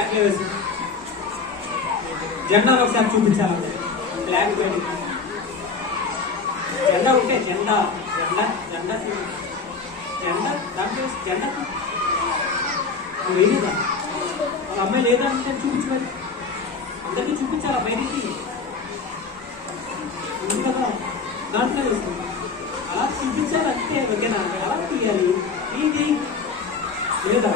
Black వేసి జెండా ఒకసారి చూపించాలి. బ్లాక్ జెండా ఉంటే జెండా జెండా జెండా జెండా దాంట్లో జెండా వేయలేదా? ఒక అమ్మాయి లేదా అంటే చూపించలేదు. అందరికీ చూపించాలి. బయటికి ఉంది కదా, దాంట్లో వేస్తుంది. అలా చూపించాలి అంతే. ఓకేనా? అలా తీయాలి. ఇది లేదా